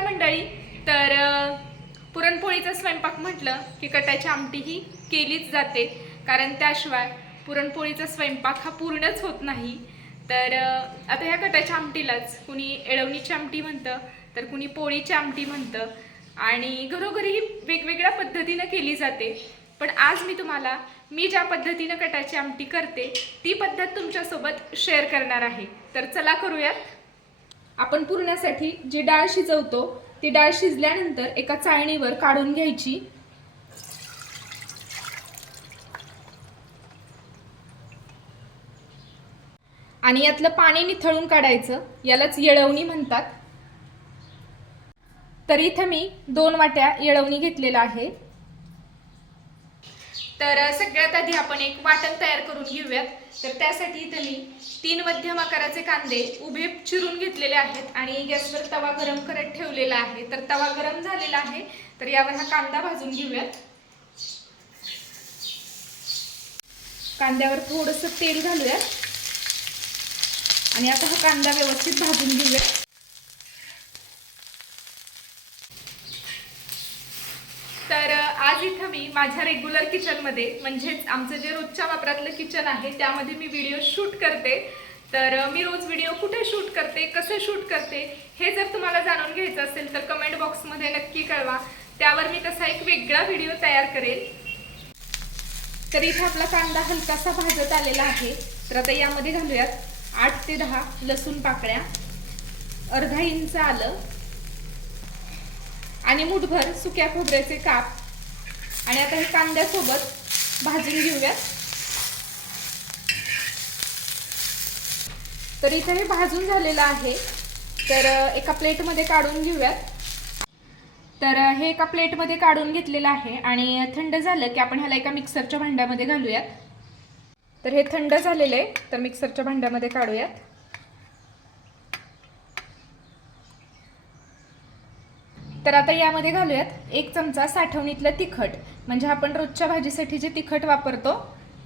मंडळी. तर पुरणपोळीचा स्वयंपाक म्हटलं की कटाची आमटी ही केलीच जाते. कारण त्याशिवाय पुरणपोळीचा स्वयंपाक हा पूर्णच होत नाही. तर आता ह्या कटाच्या आमटीलाच कुणी एळवणीची आमटी म्हणतं तर कुणी पोळीची आमटी म्हणतं आणि घरोघरी ही वेगवेगळ्या पद्धतीनं केली जाते. पण आज मी तुम्हाला मी ज्या पद्धतीनं कटाची आमटी करते ती पद्धत तुमच्यासोबत शेअर करणार आहे. तर चला करूयात आपण पुरण्यासाठी जी डाळ शिजवतो ती डाळ शिजल्यानंतर एका चाळणीवर काढून घ्यायची. आणि यातलं पाणी निथळून काढायचं यालाच येळवणी म्हणतात. तर इथं मी दोन वाट्या येळवणी घेतलेला आहे. तर सगळ्यात आधी आपण एक वाटण तयार करून घेऊयात. तर त्यासाठी इथं मी तीन मध्यम आकाराचे कांदे उभे चिरून घेतलेले आहेत आणि गॅसवर तवा गरम करत ठेवलेला आहे. तर तवा गरम झालेला आहे. तर यावर हा कांदा भाजून घेऊयात. कांद्यावर थोडंसं तेल घालूयात. आणि आता हा कांदा व्यवस्थित भाजून घेऊयात तर अ, आज इथं मी माझ्या रेग्युलर किचनमध्ये म्हणजेच आमचं जे रोजच्या वापरातलं किचन आहे त्यामध्ये मी व्हिडिओ शूट करते. तर मी रोज व्हिडिओ कुठे शूट करते कसे शूट करते हे जर तुम्हाला जाणून घ्यायचं असेल तर कमेंट बॉक्समध्ये नक्की कळवा. त्यावर मी तसा एक वेगळा व्हिडिओ तयार करेल. तर इथे आपला कांदा हलकासा भाजत आलेला आहे. तर आता यामध्ये घालूयात आठ ते दहा लसूण पाकळ्या. अर्धा इंच आलं. आणि मुठभर सुक्या खोबऱ्याचे काप. आणि आता हे कांद्यासोबत भाजून घेऊयात. तर इथे हे भाजून झालेलं आहे. तर एका प्लेटमध्ये काढून घेऊयात. तर हे एका प्लेटमध्ये काढून घेतलेलं आहे आणि थंड झालं की आपण ह्याला एका मिक्सरच्या भांड्यामध्ये घालूयात. तर हे थंड झालेलं आहे तर मिक्सरच्या भांड्यामध्ये काढूयात. तर आता यामध्ये घालूयात एक चमचा साठवणीतलं तिखट. म्हणजे आपण रोजच्या भाजीसाठी जे तिखट वापरतो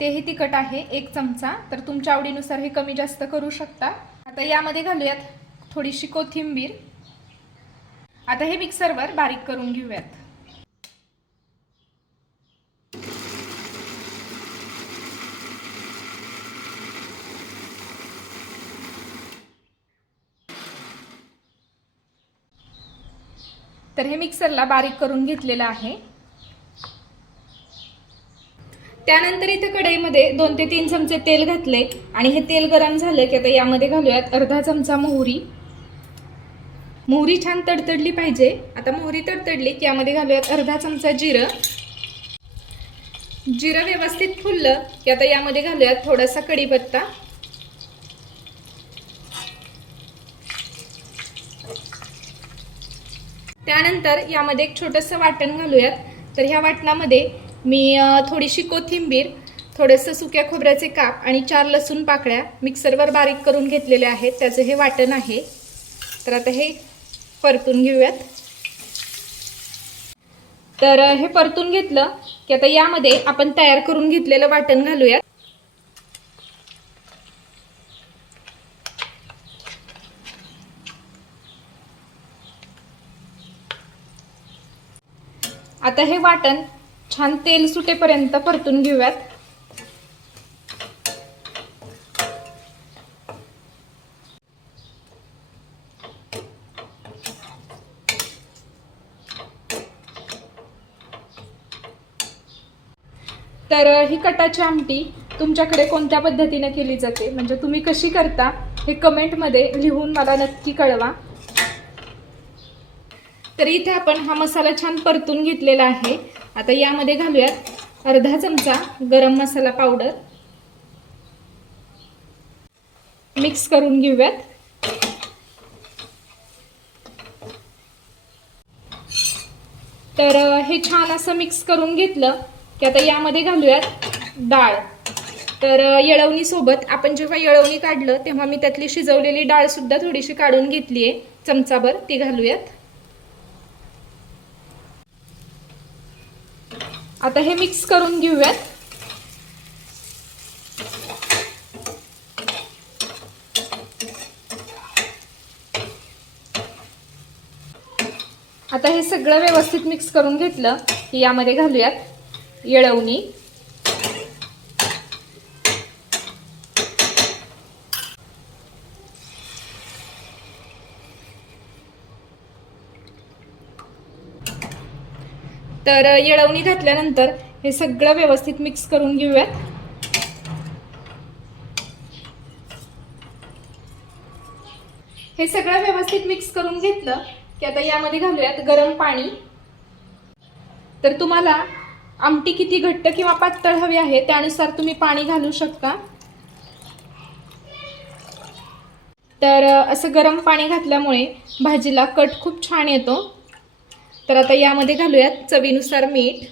तेही तिखट आहे एक चमचा. तर तुमच्या आवडीनुसार हे कमी जास्त करू शकता. आता यामध्ये घालूयात थोडीशी कोथिंबीर. आता हे मिक्सरवर बारीक करून घेऊयात. तर हे मिक्सरला बारीक करून घेतलेलं आहे. त्यानंतर इथे कढईमध्ये दोन ते तीन चमचे तेल घातले आणि हे तेल गरम झालं की आता यामध्ये घालूयात अर्धा चमचा मोहरी. मोहरी छान तडतडली पाहिजे. आता मोहरी तडतडली की यामध्ये घालूयात अर्धा चमचा जिरं. जिरं व्यवस्थित फुललं की आता यामध्ये घालूयात थोडासा कढीपत्ता. त्यानंतर यामध्ये एक छोटंसं वाटण घालूयात. तर ह्या वाटणामध्ये मी थोडीशी कोथिंबीर थोडंसं सुक्या खोबऱ्याचे काप आणि चार लसूण पाकळ्या मिक्सरवर बारीक करून घेतलेल्या आहेत. त्याचं हे वाटण आहे. तर आता हे परतून घेऊयात. तर हे परतून घेतलं की आता यामध्ये आपण तयार करून घेतलेलं वाटण घालूयात. आता हे वाटण छान तेल सुटेपर्यंत परतून घेऊयात. तर ही कटाची आमटी तुमच्याकडे कोणत्या पद्धतीने केली जाते? म्हणजे तुम्ही कशी करता हे कमेंटमध्ये लिहून मला नक्की कळवा. तर इथे आपण हा मसाला छान परतून घेतलेला आहे. आता यामध्ये घालूयात अर्धा चमचा गरम मसाला पावडर. मिक्स करून घेऊयात. तर हे छान असं मिक्स करून घेतलं की आता यामध्ये घालूयात डाळ. तर येळवणीसोबत आपण जेव्हा येळवणी काढलं तेव्हा मी त्यातली शिजवलेली डाळ सुद्धा थोडीशी काढून घेतली आहे चमचाभर ती घालूयात. आता हे मिक्स करून घेऊयात. आता हे सगळं व्यवस्थित मिक्स करून घेतलं की यामध्ये घालूयात येळवणी. तर येळवणी घातल्यानंतर हे सगळं व्यवस्थित मिक्स करून घेऊयात. हे सगळं व्यवस्थित मिक्स करून घेतलं की आता यामध्ये घालूयात गरम पाणी. तर तुम्हाला आमटी किती घट्ट किंवा पातळ हवी आहे त्यानुसार तुम्ही पाणी घालू शकता. तर असं गरम पाणी घातल्यामुळे भाजीला कट खूप छान येतो. तर आता यामध्ये घालूयात चवीनुसार मीठ.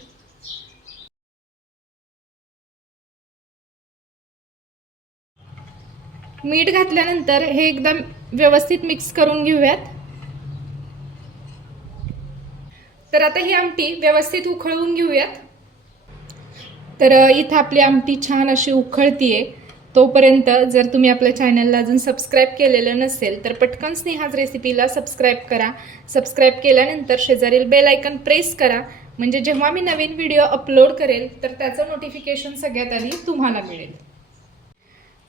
मीठ घातल्यानंतर हे एकदम व्यवस्थित मिक्स करून घेऊयात. तर आता ही आमटी व्यवस्थित उखळवून घेऊयात. तर इथं आपली आमटी छान अशी उखळतीये. तोपर्यंत जर तुम्ही आपल्या चॅनलला अजून सबस्क्राईब केलेलं नसेल तर पटकन स्नेहाज रेसिपीला सबस्क्राईब करा. सबस्क्राईब केल्यानंतर शेजारील बेल आयकन प्रेस करा. म्हणजे जेव्हा मी नवीन व्हिडिओ अपलोड करेल तर त्याचं नोटिफिकेशन सगळ्यात आधी तुम्हाला मिळेल.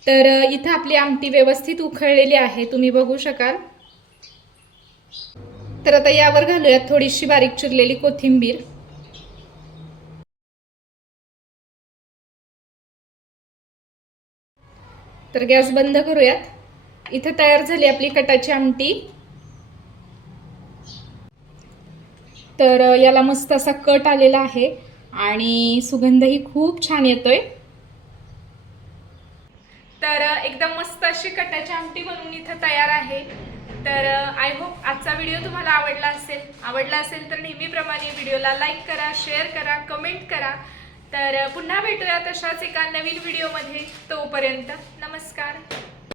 तर इथं आपली आमटी व्यवस्थित उखळलेली आहे. तुम्ही बघू शकाल. तर आता यावर घालूयात थोडीशी बारीक चिरलेली कोथिंबीर. तर गॅस बंद करूयात. इथं तयार झाली आपली कटाची आमटी. तर याला मस्त असा कट आलेला आहे आणि सुगंधही खूप छान येतोय. तर एकदम मस्त अशी कटाची आमटी बनवून इथं तयार आहे. तर आय होप आजचा व्हिडिओ तुम्हाला आवडला असेल. आवडला असेल तर नेहमीप्रमाणे व्हिडिओला लाईक करा शेअर करा कमेंट करा. तर पुन्हा भेटूया तशाच एका नवीन व्हिडिओमध्ये तोपर्यंत नमस्कार.